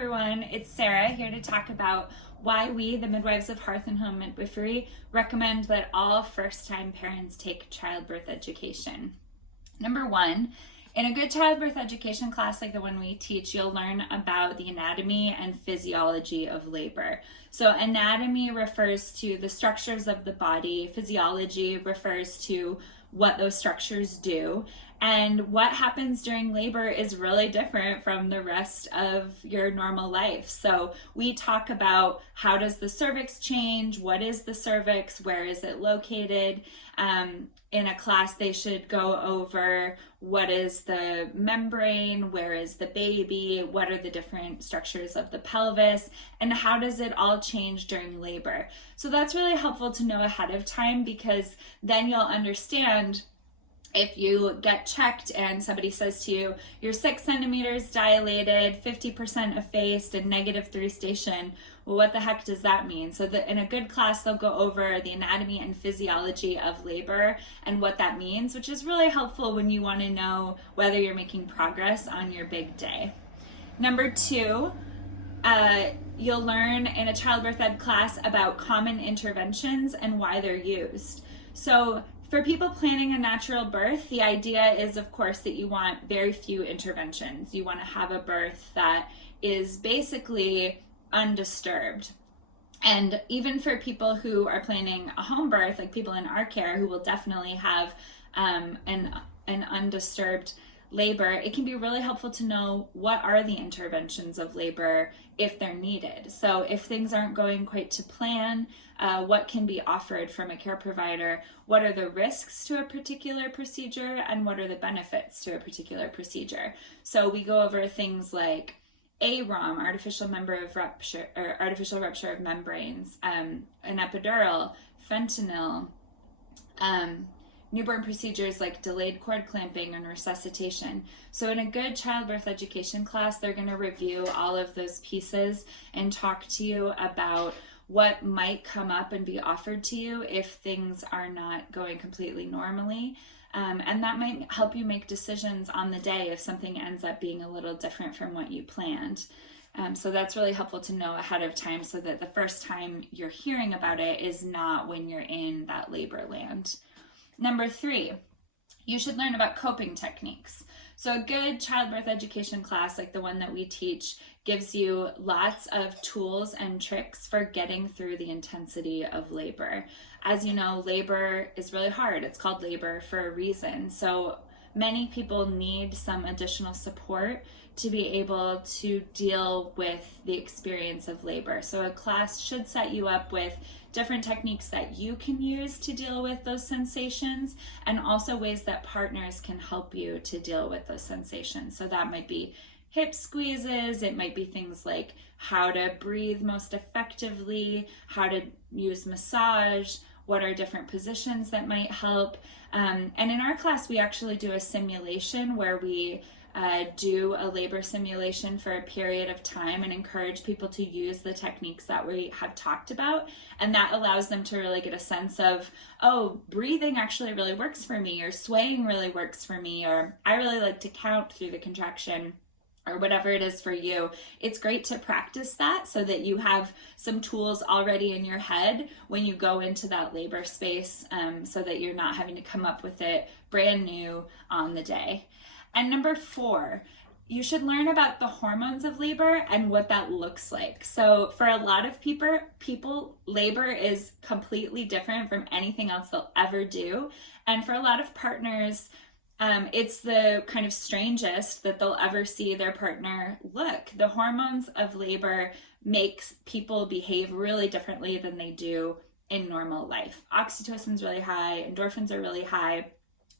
everyone, it's Sarah here to talk about why we, the Midwives of Hearth and Home Midwifery, recommend that all first-time parents take childbirth education. Number one, in a good childbirth education class like the one we teach, you'll learn about the anatomy and physiology of labor. So anatomy refers to the structures of the body, physiology refers to what those structures do, and what happens during labor is really different from the rest of your normal life. So we talk about how does the cervix change, what is the cervix, where is it located. In a class they should go over what is the membrane, where is the baby, what are the different structures of the pelvis, and how does it all change during labor. So that's really helpful to know ahead of time, because then you'll understand if you get checked and somebody says to you, you're 6 centimeters dilated, 50% effaced, and -3 station, well, what the heck does that mean? So in a good class, they'll go over the anatomy and physiology of labor and what that means, which is really helpful when you want to know whether you're making progress on your big day. Number two, you'll learn in a childbirth ed class about common interventions and why they're used. So for people planning a natural birth, the idea is, of course, that you want very few interventions. You want to have a birth that is basically undisturbed. And even for people who are planning a home birth, like people in our care who will definitely have an undisturbed labor, it can be really helpful to know what are the interventions of labor if they're needed. So if things aren't going quite to plan, what can be offered from a care provider? What are the risks to a particular procedure, and what are the benefits to a particular procedure? So we go over things like AROM, artificial rupture of membranes, an epidural, fentanyl, newborn procedures like delayed cord clamping and resuscitation. So in a good childbirth education class, they're going to review all of those pieces and talk to you about what might come up and be offered to you if things are not going completely normally. And that might help you make decisions on the day if something ends up being a little different from what you planned. So that's really helpful to know ahead of time, so that the first time you're hearing about it is not when you're in that labor land. Number three, you should learn about coping techniques. So a good childbirth education class like the one that we teach gives you lots of tools and tricks for getting through the intensity of labor. As you know, labor is really hard. It's called labor for a reason. So many people need some additional support to be able to deal with the experience of labor. So a class should set you up with different techniques that you can use to deal with those sensations, and also ways that partners can help you to deal with those sensations. So that might be hip squeezes, it might be things like how to breathe most effectively, how to use massage, what are different positions that might help. And in our class, we actually do a simulation where we do a labor simulation for a period of time and encourage people to use the techniques that we have talked about. And that allows them to really get a sense of, oh, breathing actually really works for me, or swaying really works for me, or I really like to count through the contraction, or whatever it is for you. It's great to practice that so that you have some tools already in your head when you go into that labor space, so that you're not having to come up with it brand new on the day. And number four, you should learn about the hormones of labor and what that looks like. So for a lot of people, labor is completely different from anything else they'll ever do. And for a lot of partners, it's the kind of strangest that they'll ever see their partner look. The hormones of labor makes people behave really differently than they do in normal life. Oxytocin's really high, endorphins are really high.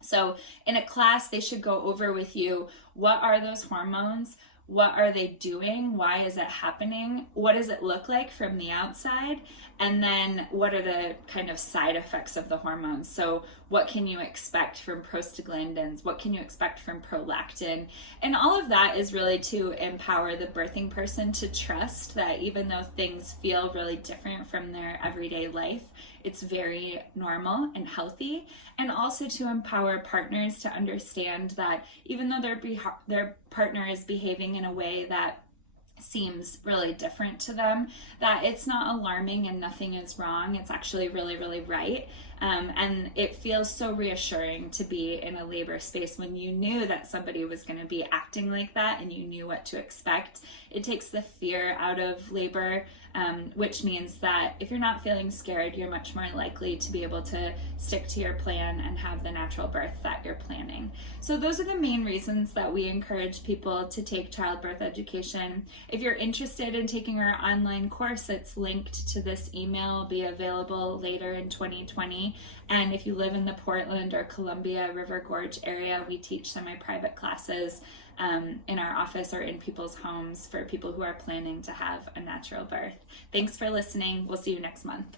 So in a class, they should go over with you, what are those hormones? What are they doing? Why is it happening? What does it look like from the outside? And then what are the kind of side effects of the hormones? So what can you expect from prostaglandins? What can you expect from prolactin? And all of that is really to empower the birthing person to trust that even though things feel really different from their everyday life, it's very normal and healthy. And also to empower partners to understand that even though their partner is behaving in a way that seems really different to them, that it's not alarming and nothing is wrong. It's actually really, really right. And it feels so reassuring to be in a labor space when you knew that somebody was going to be acting like that and you knew what to expect. It takes the fear out of labor, which means that if you're not feeling scared, you're much more likely to be able to stick to your plan and have the natural birth that you're planning. So those are the main reasons that we encourage people to take childbirth education. If you're interested in taking our online course, it's linked to this email, will be available later in 2020. And if you live in the Portland or Columbia River Gorge area, we teach semi-private classes in our office or in people's homes for people who are planning to have a natural birth. Thanks for listening. We'll see you next month.